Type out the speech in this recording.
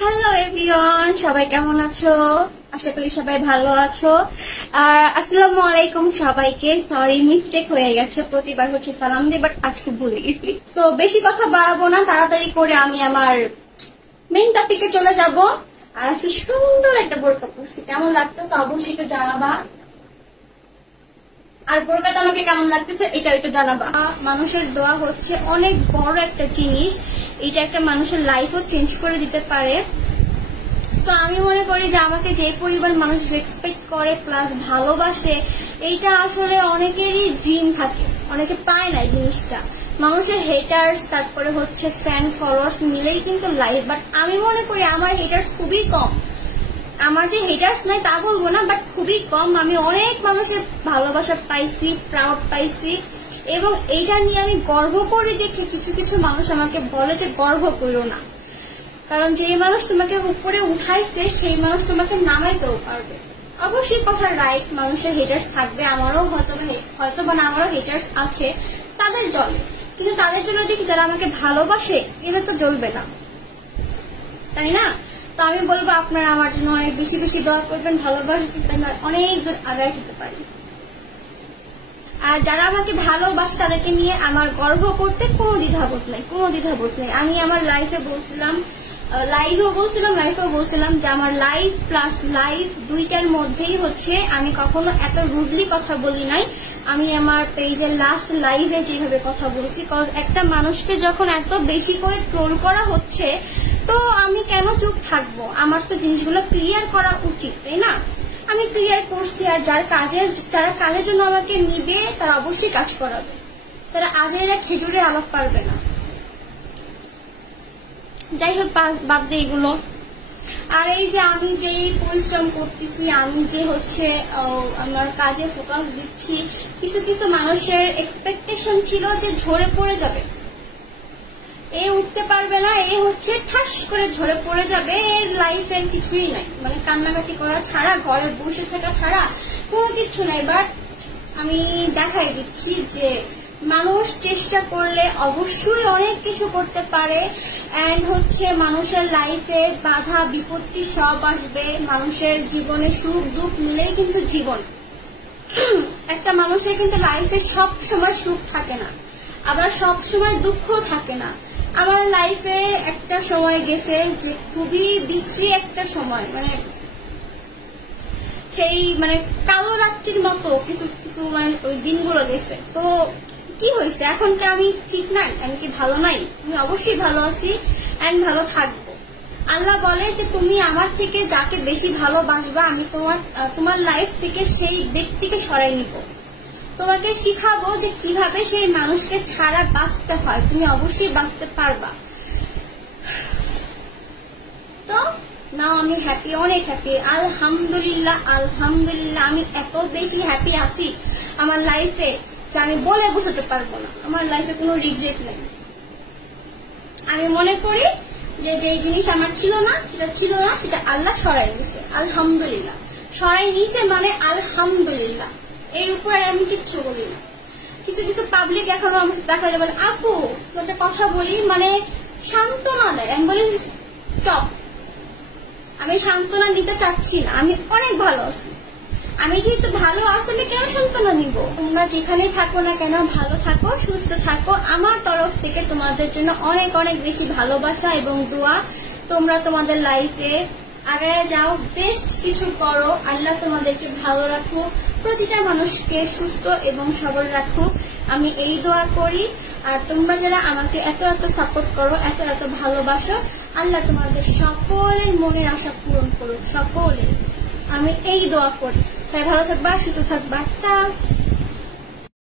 Hello everyone, সবাই কেমন আছো? আশা করি সবাই ভালো আছো। আর আসসালামু আলাইকুম সবাইকে। সরি, মিস্টেক হয়ে গেছে, প্রতিবার হচ্ছে সালাম দিই, বাট আজকে ভুলে গেছি। সো বেশি কথা বাড়াবো না, তাড়াতাড়ি করে আমি আমার মেইন টপিকে চলে যাব। আর আজকে সুন্দর একটা বোরকা পরছি, কেমন লাগতেছে অবশ্যই একটু জানাবা। আর বোরকাটা আমাকে কেমন লাগতেছে এটা একটু জানাবা। মানুষের দোয়া হচ্ছে অনেক বড় একটা জিনিস, এটা একটা মানুষের লাইফও চেঞ্জ করে দিতে পারে। তো আমি মনে করি যে আমাকে যে পরিবার মানুষ রেসপেক্ট করে প্লাস ভালোবাসে, এইটা আসলে অনেকেরই ড্রিম থাকে, অনেকে পায় না জিনিসটা। মানুষের হেটার্স, তারপরে হচ্ছে ফ্যান ফলোয়ার্স মিলেই কিন্তু লাইফ। বাট আমি মনে করি আমার হেটার্স খুবই কম। আমার যে হেটার্স নাই তা বলবো না, বাট খুবই কম। আমি অনেক মানুষের ভালোবাসা পাইছি, প্রাউড পাইছি, এবং এইটা নিয়ে আমি গর্ব করে দেখি কিছু কিছু মানুষ আমাকে বলে যে গর্ব করো না, কারণ যে মানুষ তোমাকে উপরে উঠাইছে সেই মানুষ তোমাকে নামাইতেও পারবে। অবশ্যই কথা রাইট, মানুষের হেটার্স থাকবে, আমারও হয়তো বা আমারও হেটার্স আছে, তাদের জ্বলে। কিন্তু তাদের জন্য দেখি যারা আমাকে ভালোবাসে এদের তো জ্বলবে না, তাই না? তো আমি বলবো আপনারা আমার জন্য অনেক বেশি বেশি দোয়া করবেন, ভালোবাসবেন, তাই না অনেক দূর আগায় যেতে পারি। আর যারা আমাকে ভালোবাসে তাদেরকে নিয়ে আমার গর্ব করতে কোনো দ্বিধাবোধ নাই। আমি আমার লাইফেও বলছিলাম যে আমার লাইফ প্লাস লাইফ দুইটার মধ্যেই হচ্ছে আমি কখনো এত রুডলি কথা বলি নাই। আমি আমার পেজের লাস্ট লাইভে যেভাবে কথা বলছি, কারণ একটা মানুষকে যখন এত বেশি করে ট্রোল করা হচ্ছে, তো আমি কেন চুপ থাকবো? আমার তো জিনিসগুলো ক্লিয়ার করা উচিত, তাই না? আমি ক্লিয়ার করছি। আর যারা কাজের জন্য আমাকে নিবে তারা অবশ্যই কাজ করাবে, তারা আজেরা খেজুরে আলাপ পারবে না। যাই হোক, বাদ দিয়ে এগুলো। আর এই যে আমি যে পরিশ্রম করতেছি, আমি যে হচ্ছে আমার কাজে ফোকাস দিচ্ছি, কিছু কিছু মানুষের এক্সপেকটেশন ছিল যে ঝরে পড়ে যাবে, এ উঠতে পারবে না, এ হচ্ছে ঠাস করে ঝরে পড়ে যাবে, এর লাইফের কিছুই নাই, মানে কান্নাকাটি করা ছাড়া, ঘরে বসে থাকা ছাড়া কোনো কিছু নাই। বাট আমি দেখাই দিচ্ছি যে মানুষ চেষ্টা করলে অবশ্যই অনেক কিছু করতে পারে। এন্ড হচ্ছে মানুষের লাইফে বাধা বিপত্তি সব আসবে, মানুষের জীবনে সুখ দুঃখ মিলেই কিন্তু জীবন। একটা মানুষের কিন্তু লাইফে সব সময় সুখ থাকে না, আবার সব সময় দুঃখ থাকে না। আমার লাইফে একটা সময় গেছে যে খুবই বিশ্রী একটা সময়, মানে কালো রাত্রির মতো কিছু কিছু মানে ওই দিনগুলো গেছে। তো কি হয়েছে? এখন কি আমি ঠিক নাই? আমি কি ভালো নাই? আমি অবশ্যই ভালো আছি এন্ড ভালো থাকবো। আল্লাহ বলে যে তুমি আমার থেকে যাকে বেশি ভালোবাসবা, আমি তোমার লাইফ থেকে সেই ব্যক্তিকে সরাই নিব, তোমাকে শিখাবো যে কিভাবে সেই মানুষকে ছাড়া বাঁচতে হয়, তুমি অবশ্যই বাঁচতে পারবা। তো নাও আমি হ্যাপি, অনেক হ্যাপি, আলহামদুলিল্লাহ। আমি এত বেশি হ্যাপি আছি আমার লাইফে যে আমি বলে বোঝাতে পারবো না। আমার লাইফে কোনো রিগ্রেট নেই। আমি মনে করি যে যে জিনিস আমার ছিল না সেটা আল্লাহ সরাই নিছে, আলহামদুলিল্লাহ। সরাই নিছে মানে আলহামদুলিল্লাহ, এর উপর আমি কিচ্ছু বলি না। কিছু কিছু পাবলিক এখনো আমার দেখা যায় বলে, আপু একটা কথা বলি, মানে সান্ত্বনা দেয়। আমি বলি স্টপ, আমি সান্ত্বনা নিতে চাচ্ছি না, আমি অনেক ভালো আছি। আমি যেহেতু ভালো আছি, আমি কেন সান্ত্বনা নিব? তোমরা যেখানেই থাকো না কেন ভালো থাকো, সুস্থ থাকো। আমার তরফ থেকে তোমাদের জন্য অনেক অনেক বেশি ভালোবাসা এবং দোয়া। তোমরা তোমাদের লাইফে আগায় যাও, বেস্ট কিছু করো। আল্লাহ তোমাদেরকে ভালো রাখুক, প্রতিটা মানুষকে সুস্থ এবং সবল রাখুক, আমি এই দোয়া করি। আর তোমরা যারা আমাকে এত এত সাপোর্ট করো, এত এত ভালোবাসো, আল্লাহ তোমাদের সকলের মনের আশা পূরণ করুক, সকলের। আমি এই দোয়া করি। সবাই ভালো থাকবা, সুস্থ থাকবা।